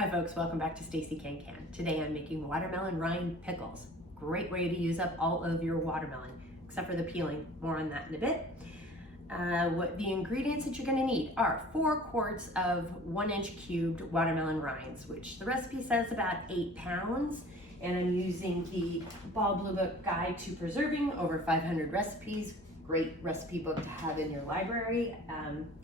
Hi folks, welcome back to Stacey Can. Today I'm making watermelon rind pickles. Great way to use up all of your watermelon, except for the peeling. More on that in a bit. What the ingredients that you're going to need are 4 quarts of 1-inch cubed watermelon rinds, which the recipe says about 8 pounds. And I'm using the Ball Blue Book Guide to Preserving Over 500 Recipes. Great recipe book to have in your library.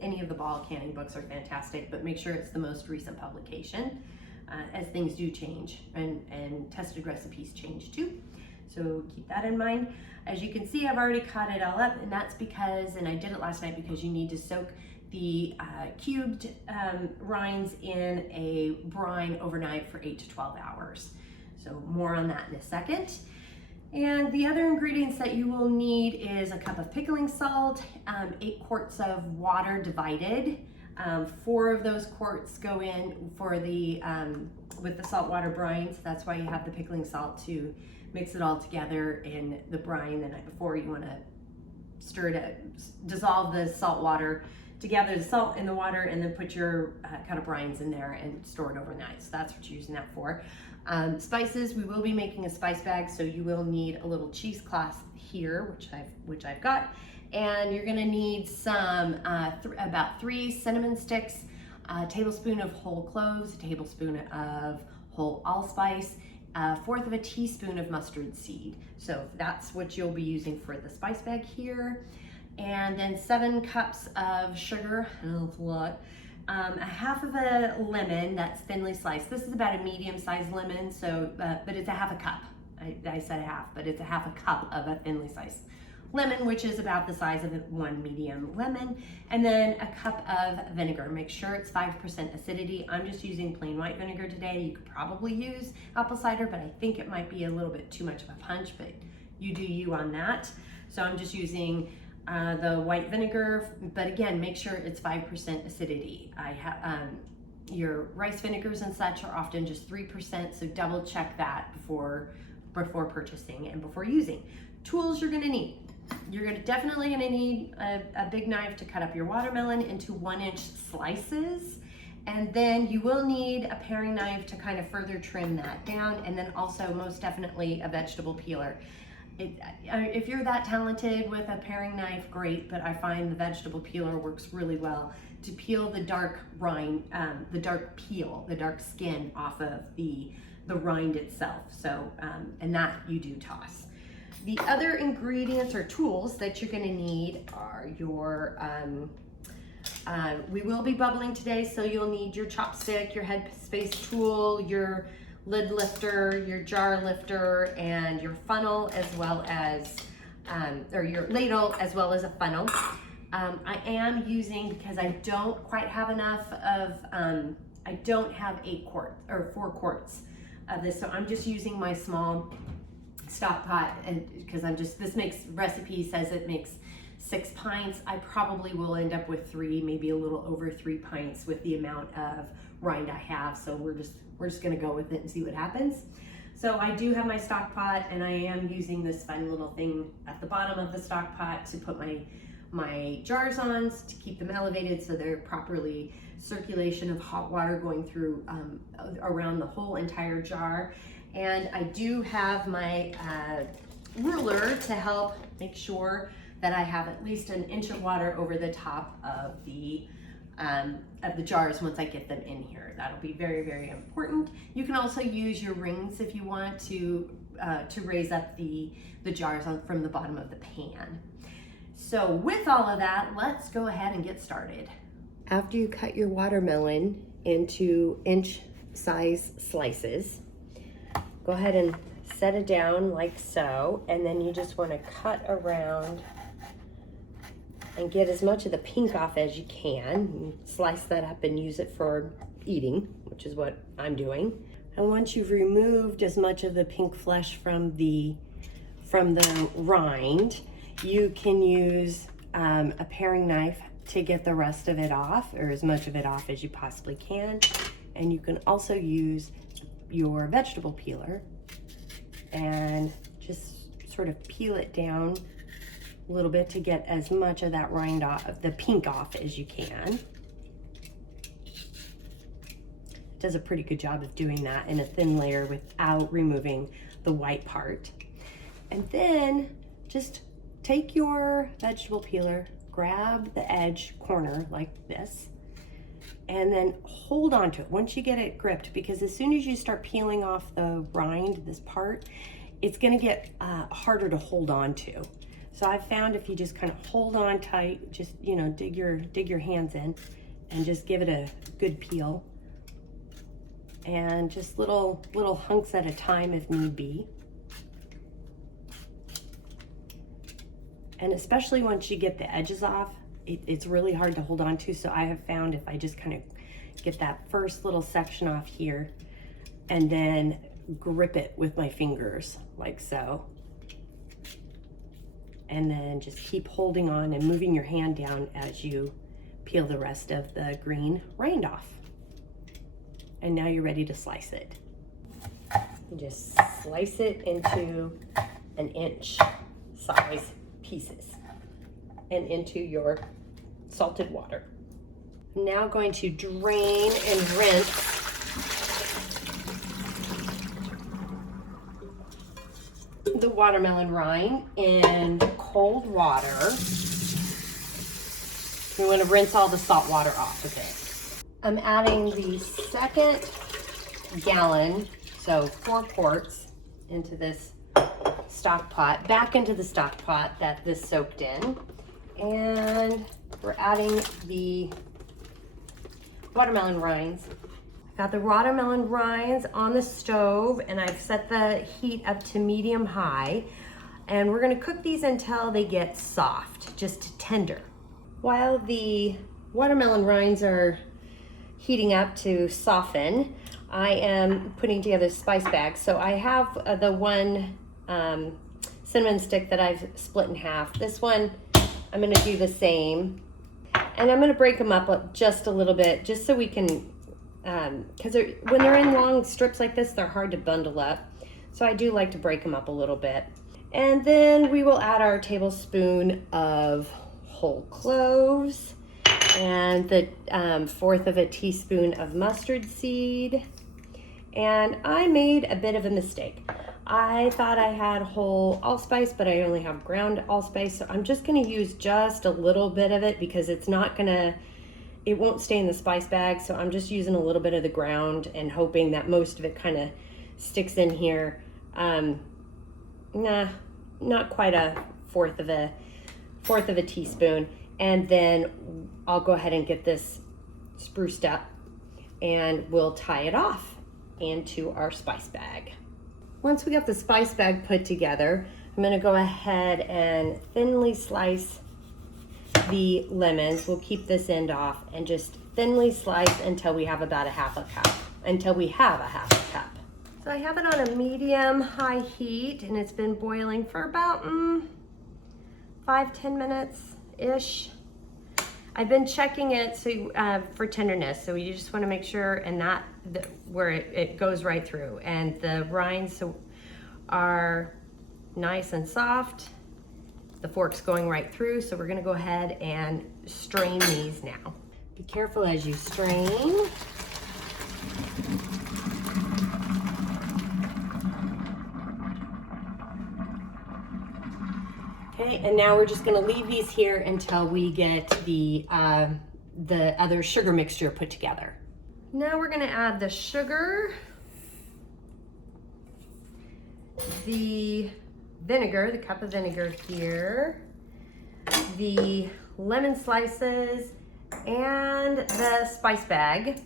Any of the Ball canning books are fantastic, but make sure it's the most recent publication, as things do change and tested recipes change too. So keep that in mind. As you can see, I've already cut it all up, and that's because, and I did it last night because you need to soak the cubed rinds in a brine overnight for 8 to 12 hours. So more on that in a second. And the other ingredients that you will need is a cup of pickling salt, 8 quarts of water divided. 4 of those quarts go in for the with the saltwater brine, so that's why you have the pickling salt to mix it all together in the brine the night before. You want to stir it, dissolve the salt water together, the salt in the water, and then put your cut of brines in there and store it overnight. So that's what you're using that for. Spices, we will be making a spice bag, so you will need a little cheesecloth here, which I've got, and you're gonna need some about 3 cinnamon sticks, a tablespoon of whole cloves, a tablespoon of whole allspice, 1/4 of a teaspoon of mustard seed. So that's what you'll be using for the spice bag here. And then 7 cups of sugar, that's a lot. A 1/2 of a lemon that's thinly sliced. This is about a medium-sized lemon, so but it's a 1/2 a cup. I said a 1/2, but it's a 1/2 a cup of a thinly sliced lemon, which is about the size of one medium lemon. And then a cup of vinegar. Make sure it's 5% acidity. I'm just using plain white vinegar today. You could probably use apple cider, but I think it might be a little bit too much of a punch, but you do you on that. So I'm just using the white vinegar, but again, make sure it's 5% acidity. I have your rice vinegars and such are often just 3%, so double check that before purchasing and before using. Tools you're gonna need. You're definitely gonna need a big knife to cut up your watermelon into 1-inch slices, and then you will need a paring knife to kind of further trim that down, and then also most definitely a vegetable peeler. If you're that talented with a paring knife, great, but I find the vegetable peeler works really well to peel the dark rind, the dark skin off of the rind itself. So, and that you do toss. The other ingredients or tools that you're gonna need are your, we will be bubbling today, so you'll need your chopstick, your Headspace tool, your lid lifter, your jar lifter, and your funnel, as well as, or your ladle, as well as a funnel. I am using, because I don't quite have enough of, I don't have 8 quarts or 4 quarts of this, so I'm just using my small stock pot, and because this recipe says it makes 6 pints. I probably will end up with 3, maybe a little over 3 pints with the amount of rind I have, so we're just gonna go with it and see what happens. So I do have my stock pot, and I am using this fun little thing at the bottom of the stock pot to put my jars on to keep them elevated so they're properly circulation of hot water going through around the whole entire jar. And I do have my ruler to help make sure that I have at least 1 inch of water over the top of the jars once I get them in here. That'll be very, very important. You can also use your rings if you want to raise up the jars from the bottom of the pan. So with all of that, let's go ahead and get started. After you cut your watermelon into inch-size slices, go ahead and set it down like so, and then you just want to cut around and get as much of the pink off as you can. Slice that up and use it for eating, which is what I'm doing. And once you've removed as much of the pink flesh from the rind, you can use a paring knife to get the rest of it off, or as much of it off as you possibly can. And you can also use your vegetable peeler and just sort of peel it down a little bit to get as much of that rind off, of the pink off, as you can. does a pretty good job of doing that in a thin layer without removing the white part. And then just take your vegetable peeler, grab the edge corner like this, and then hold on to it once you get it gripped, because as soon as you start peeling off the rind, this part, it's gonna get harder to hold on to. So I've found if you just kind of hold on tight, just, you know, dig your hands in and just give it a good peel, and just little hunks at a time if need be. And especially once you get the edges off, it's really hard to hold on to. So I have found if I just kind of get that first little section off here and then grip it with my fingers like so, and then just keep holding on and moving your hand down as you peel the rest of the green rind off. And now you're ready to slice it. You just slice it into 1-inch size pieces and into your salted water. I'm now going to drain and rinse the watermelon rind in cold water. We want to rinse all the salt water off of it. I'm adding the second gallon, so 4 quarts, into this stock pot, back into the stock pot that this soaked in. And we're adding the watermelon rinds. Got the watermelon rinds on the stove, and I've set the heat up to medium high. And we're gonna cook these until they get soft, just tender. While the watermelon rinds are heating up to soften, I am putting together spice bags. So I have the one cinnamon stick that I've split in half. This one, I'm gonna do the same. And I'm gonna break them up just a little bit, just so we can, because when they're in long strips like this, they're hard to bundle up. So I do like to break them up a little bit. And then we will add our tablespoon of whole cloves and the 1/4 of a teaspoon of mustard seed. And I made a bit of a mistake. I thought I had whole allspice, but I only have ground allspice. So I'm just gonna use just a little bit of it because it won't stay in the spice bag. So I'm just using a little bit of the ground and hoping that most of it kind of sticks in here. Not quite a 1/4 of a teaspoon. And then I'll go ahead and get this spruced up and we'll tie it off into our spice bag. Once we got the spice bag put together, I'm gonna go ahead and thinly slice the lemons. We'll keep this end off and just thinly slice until we have about a 1/2 cup, So I have it on a medium-high heat, and it's been boiling for about 5-10 minutes-ish. I've been checking it for tenderness, so you just want to make sure where it goes right through. And the rinds are nice and soft. The fork's going right through, so we're going to go ahead and strain these now. Be careful as you strain. Okay, and now we're just gonna leave these here until we get the other sugar mixture put together. Now we're gonna add the sugar, the vinegar, the cup of vinegar here, the lemon slices, and the spice bag.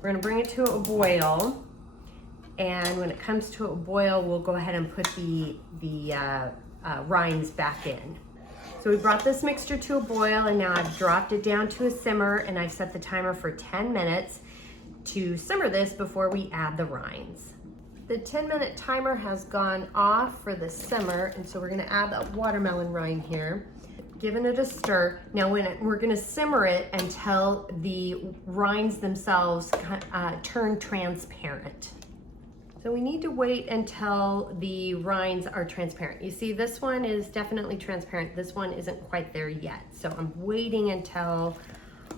We're gonna bring it to a boil, and when it comes to a boil, we'll go ahead and put the rinds back in. So we brought this mixture to a boil, and now I've dropped it down to a simmer, and I've set the timer for 10 minutes to simmer this before we add the rinds. The 10-minute timer has gone off for the simmer, and so we're gonna add the watermelon rind here, giving it a stir. Now we're gonna simmer it until the rinds themselves turn transparent. So we need to wait until the rinds are transparent. You see, this one is definitely transparent. This one isn't quite there yet. So I'm waiting until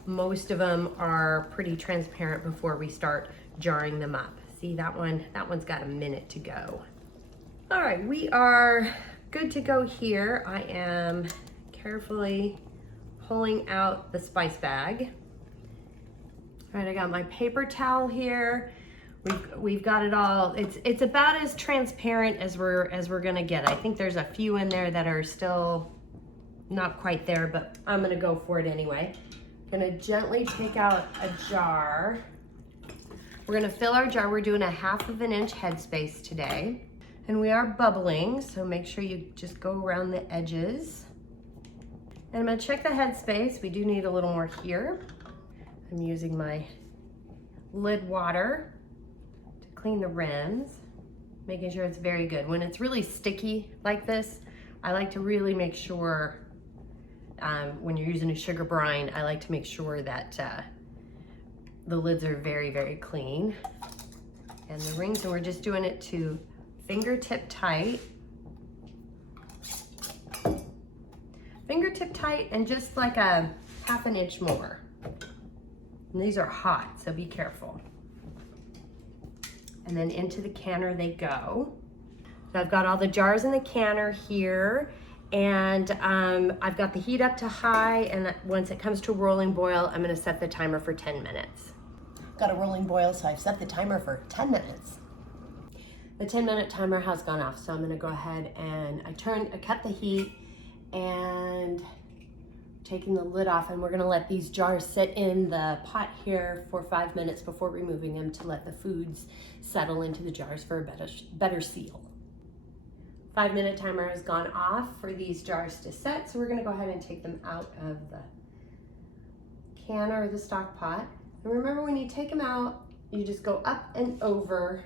most of them are pretty transparent before we start jarring them up. See that one's got a minute to go. All right, we are good to go here. I am carefully pulling out the spice bag. All right, I got my paper towel here. We've got it all. It's about as transparent as we're gonna get. I think there's a few in there that are still not quite there, but I'm gonna go for it anyway. Gonna gently take out a jar. We're gonna fill our jar. We're doing a 1/2 inch headspace today. And we are bubbling, so make sure you just go around the edges. And I'm gonna check the headspace. We do need a little more here. I'm using my lid water to clean the rims, making sure it's very good. When it's really sticky like this, I like to really make sure, when you're using a sugar brine, I like to make sure that the lids are very, very clean. And the rings, and we're just doing it to fingertip tight. Fingertip tight and just like a 1/2 inch more. And these are hot, so be careful. And then into the canner they go. So I've got all the jars in the canner here, and I've got the heat up to high, and once it comes to rolling boil, I'm gonna set the timer for 10 minutes. Got a rolling boil, so I've set the timer for 10 minutes. The 10-minute timer has gone off, so I'm gonna go ahead and I cut the heat and taking the lid off, and we're gonna let these jars sit in the pot here for 5 minutes before removing them to let the foods settle into the jars for a better seal. 5-minute timer has gone off for these jars to set, so we're gonna go ahead and take them out of the canner or the stock pot. And remember, when you take them out, you just go up and over.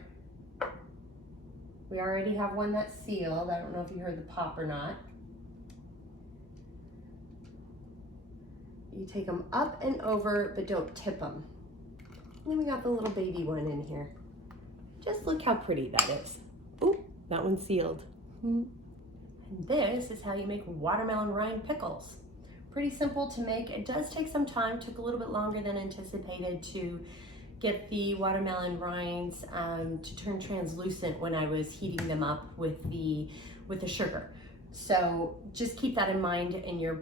We already have one that's sealed. I don't know if you heard the pop or not. You take them up and over, but don't tip them. And then we got the little baby one in here. Just look how pretty that is. Ooh, that one's sealed. And this is how you make watermelon rind pickles. Pretty simple to make. It does take some time. Took a little bit longer than anticipated to get the watermelon rinds to turn translucent when I was heating them up with the sugar. So just keep that in mind in your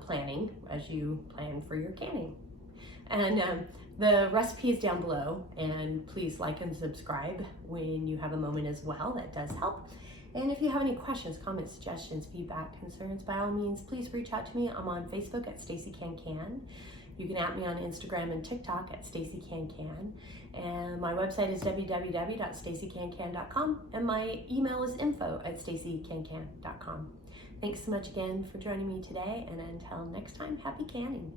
planning as you plan for your canning. And the recipe is down below, and please like and subscribe when you have a moment as well. That does help. And if you have any questions, comments, suggestions, feedback, concerns, by all means, please reach out to me. I'm on Facebook at Stacey Can. You can at me on Instagram and TikTok at Stacey Can. And my website is www.staceycancan.com, and my email is info@staceycancan.com. Thanks so much again for joining me today, and until next time, happy canning.